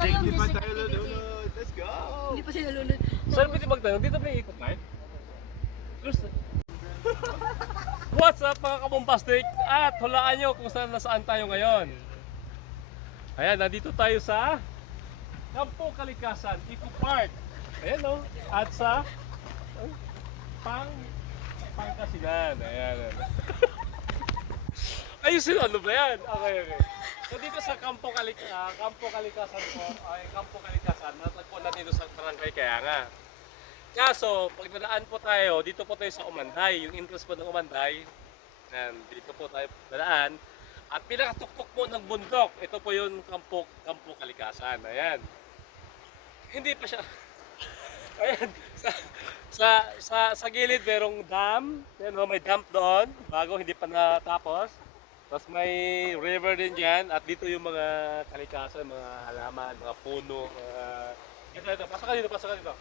tayo. Hindi pa tayo lulunod. Let's go! Hindi pa sila lulod. Saan pwede magtanong? Dito may ikot na What's up mga kabombastic? At hulaan nyo kung nasaan tayo ngayon. Ayan, nandito tayo sa Campo Kalikasan, Eco Park. Ayan o. At sa Pangasinan. Ayan. Ayusin, ano ba yan? Okay. So dito sa Campo Kalikasan po, Campo Kalikasan, natagpuan natin dito sa Barangay Kayanga. Kaso, pag nadaan po tayo, dito po tayo sa Umanday, yung entrance po ng Umanday, dito po tayo nadaan. At pinakatuktok po ng bundok, ito po yung Campo Kalikasan. Ayan. Hindi pa siya. Ayan. Sa gilid merong dam. Ayan, may dam doon, bago hindi pa natapos. Tapos may river din dyan. At dito yung mga kalikasan, mga halaman, mga puno. Ito. Pasok ka dito.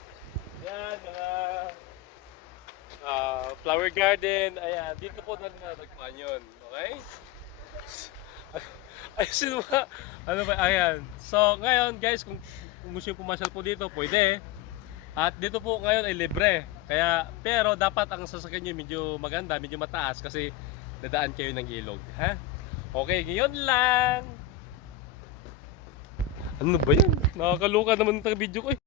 Ayan, mga flower garden. Ayan, dito po nagpan yun. Okay? Ayusin mo. Ano ba? Ayan. So, ngayon guys, kung gusto nyo pumasyal po dito, pwede. At dito po ngayon ay libre. Pero dapat ang sasakyan nyo medyo maganda, medyo mataas kasi dadaan kayo ng ilog. Ha? Okay, ngayon lang. Ano ba yan? Nakakaluka naman ng video ko eh.